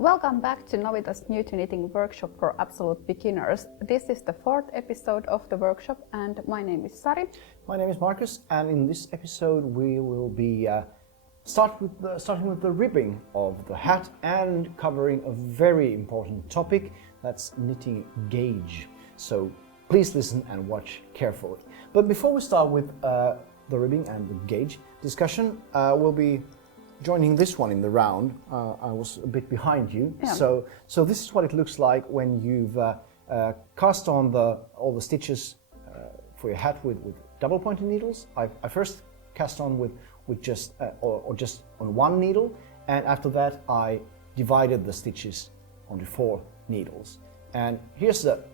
Welcome back to Novita's New to Knitting workshop for absolute beginners. This is the 4th episode of the workshop and my name is Sari. My name is Markus, and in this episode we will be starting with the ribbing of the hat and covering a very important topic, that's knitting gauge. So please listen and watch carefully. But before we start with the ribbing and the gauge discussion, we'll be joining this one in the round. I was a bit behind you. Yeah. So this is what it looks like when you've cast on all the stitches for your hat with double pointed needles. I first cast on with just just on one needle, and after that I divided the stitches onto 4 needles. And here's the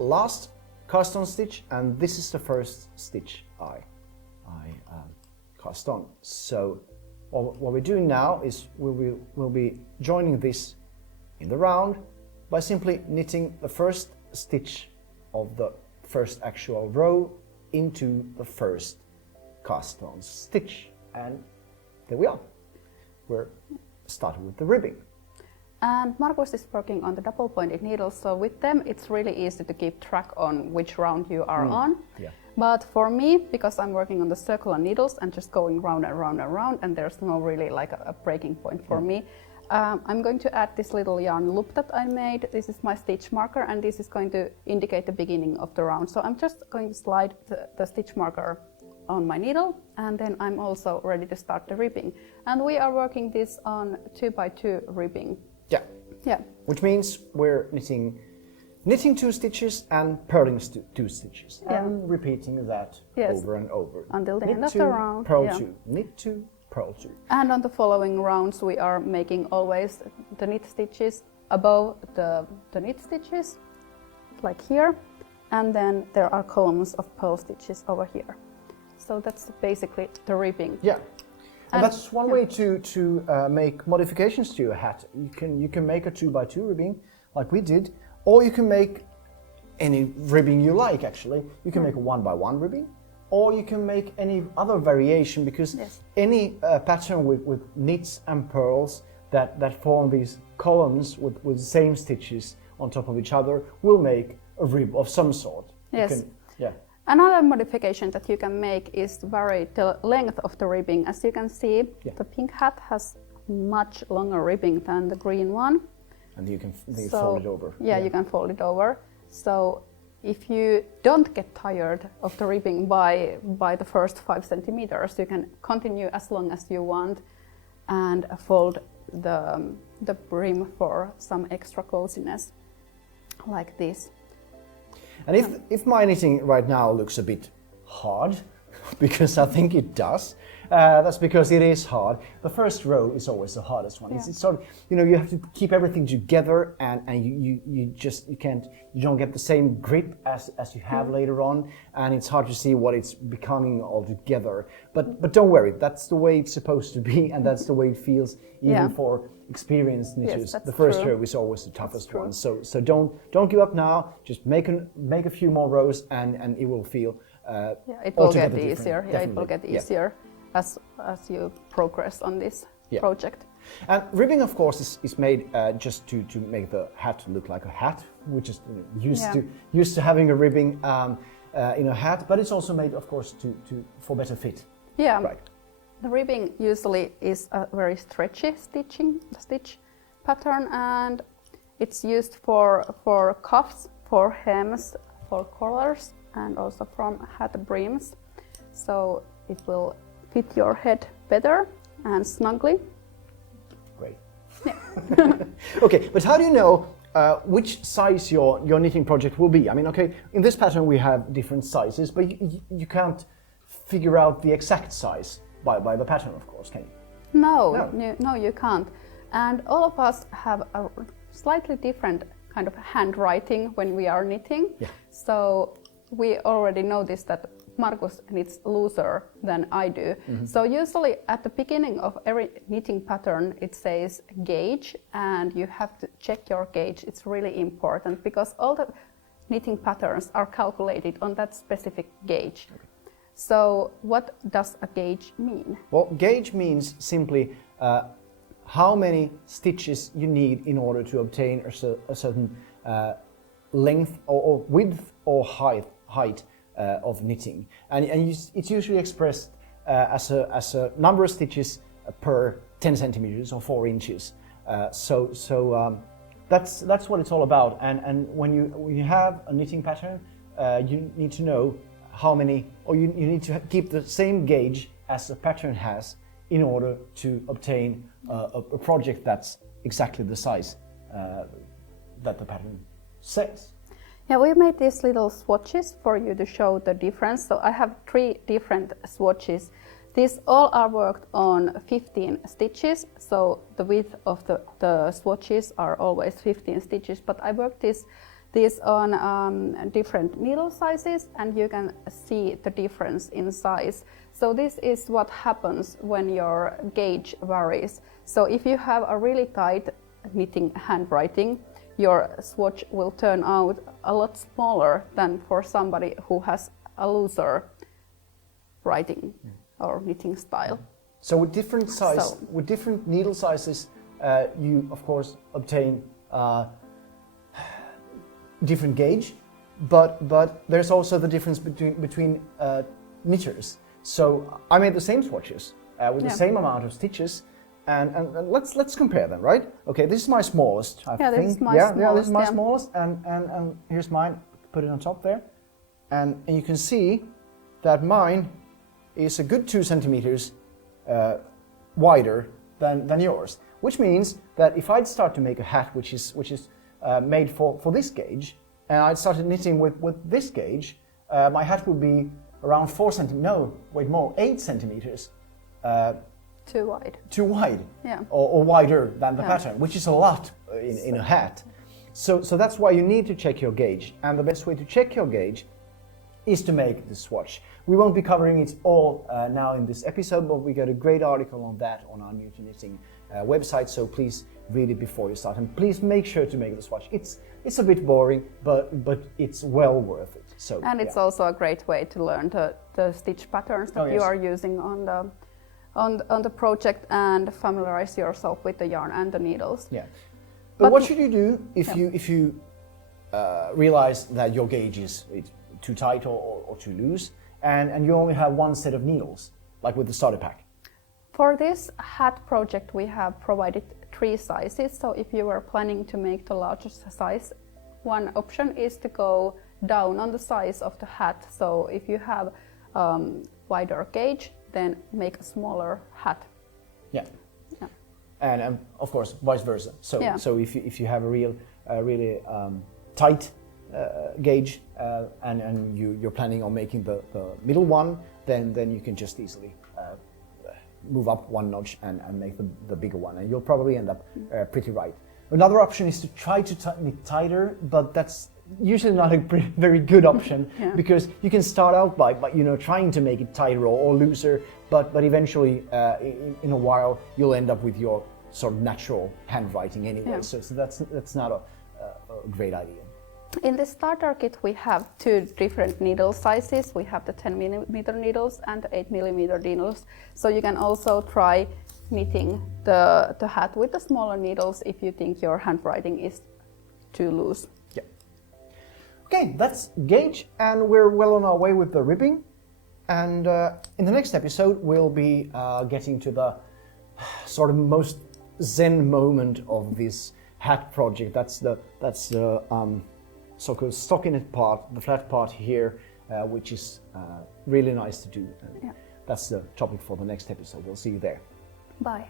last cast on stitch, and this is the first stitch I cast on. So what we're doing now is we'll be joining this in the round by simply knitting the first stitch of the first actual row into the first cast on stitch, and there we are. We're starting with the ribbing. And Markus is working on the double pointed needles, so with them it's really easy to keep track on which round you are on. Yeah. But for me, because I'm working on the circular needles and just going round and round and round, and there's no really like a breaking point for me, I'm going to add this little yarn loop that I made. This is my stitch marker, and this is going to indicate the beginning of the round. So I'm just going to slide the stitch marker on my needle, and then I'm also ready to start the ribbing. And we are working this on 2x2 ribbing. Yeah. Yeah. Which means we're knitting 2 stitches and purling 2 stitches, and repeating that over and over until the knit end of 2, the round. Purl 2, knit 2, purl 2. And on the following rounds we are making always the knit stitches above the knit stitches, like here, and then there are columns of purl stitches over here. So that's basically the ribbing. Yeah. And that's one way to make modifications to your hat. You can make a 2x2 ribbing like we did, or you can make any ribbing you like. Actually, you can make a 1x1 ribbing, or you can make any other variation, because any pattern with knits and purls that form these columns with the same stitches on top of each other will make a rib of some sort. Yes. Another modification that you can make is vary the length of the ribbing. As you can see, the pink hat has much longer ribbing than the green one. And you can fold it over. Yeah, you can fold it over. So if you don't get tired of the ribbing by the first 5 centimeters, you can continue as long as you want and fold the brim for some extra coziness, like this. And if my knitting right now looks a bit hard, because I think it does, that's because it is hard. The first row is always the hardest one. It's sort of, you have to keep everything together, and you don't get the same grip as you have later on, and it's hard to see what it's becoming all together. But don't worry, that's the way it's supposed to be, and that's the way it feels even for experienced knitters. Yes, the first row is always the toughest one. So don't give up now. Just make a few more rows, and it will feel it will get easier. Yeah, it will get easier as you progress on this project. And ribbing, of course, is made just to make the hat look like a hat. We're just used to having a ribbing in a hat, but it's also made, of course, for better fit. Yeah. Right. The ribbing usually is a very stretchy stitch pattern, and it's used for cuffs, for hems, for collars, and also from hat brims. So it will fit your head better and snugly. Great. Yeah. Okay, but how do you know which size your knitting project will be? I mean, okay, in this pattern we have different sizes, but you can't figure out the exact size by the pattern, of course, can you? No, you can't. And all of us have a slightly different kind of handwriting when we are knitting. Yeah. So we already noticed that Markus knits looser than I do. Mm-hmm. So usually at the beginning of every knitting pattern it says gauge, and you have to check your gauge. It's really important because all the knitting patterns are calculated on that specific gauge. Okay. So what does a gauge mean? Well, gauge means simply how many stitches you need in order to obtain a certain length or width or height of knitting, and it's usually expressed as a number of stitches per 10 centimeters or 4 inches. That's what it's all about. And when you have a knitting pattern, you need to know how many, or you need to keep the same gauge as the pattern has in order to obtain a project that's exactly the size that the pattern says. Yeah, we made these little swatches for you to show the difference. So I have 3 different swatches. These all are worked on 15 stitches, so the width of the swatches are always 15 stitches, but I worked these on different needle sizes, and you can see the difference in size. So this is what happens when your gauge varies. So if you have a really tight knitting handwriting, your swatch will turn out a lot smaller than for somebody who has a looser writing or knitting style. So with different with different needle sizes, you of course obtain different gauge, but there's also the difference between knitters. So I made the same swatches with the same amount of stitches, and let's compare them, right? Okay, this is my smallest, I think. This is my smallest, this is my smallest, and here's mine. Put it on top there, and you can see that mine is a good 2 centimeters wider than yours, which means that if I'd start to make a hat which is made for this gauge, and I'd started knitting with this gauge, my hat would be around 8 centimeters too wide. Too wide, yeah, or wider than the pattern, which is a lot in a hat. So that's why you need to check your gauge, and the best way to check your gauge is to make the swatch. We won't be covering it all now in this episode, but we got a great article on that on our New to Knitting website, so please read it before you start, and please make sure to make the swatch. It's a bit boring, but it's well worth it. So, and it's also a great way to learn the stitch patterns that you are using on the project and familiarize yourself with the yarn and the needles. Yeah, but what should you do if you realize that your gauge is too tight or too loose, and you only have one set of needles, like with the starter pack? For this hat project, we have provided 3 sizes. So if you are planning to make the largest size, one option is to go down on the size of the hat. So if you have wider gauge, then make a smaller hat. Yeah. And of course, vice versa. So if you have a really tight gauge and you're planning on making the middle one, then you can just easily move up 1 notch and make the bigger one, and you'll probably end up pretty right. Another option is to try to knit tighter, but that's usually not a very good option because you can start out by trying to make it tighter or looser, but eventually in a while you'll end up with your sort of natural handwriting anyway. So that's not a great idea. In the starter kit, we have 2 different needle sizes. We have the 10mm needles and the 8mm needles. So you can also try knitting the hat with the smaller needles if you think your handwriting is too loose. Yeah. Okay, that's gauge, and we're well on our way with the ribbing. And in the next episode, we'll be getting to the sort of most zen moment of this hat project. That's the so-called stockinette part, the flat part here, which is really nice to do. That's the topic for the next episode. We'll see you there. Bye.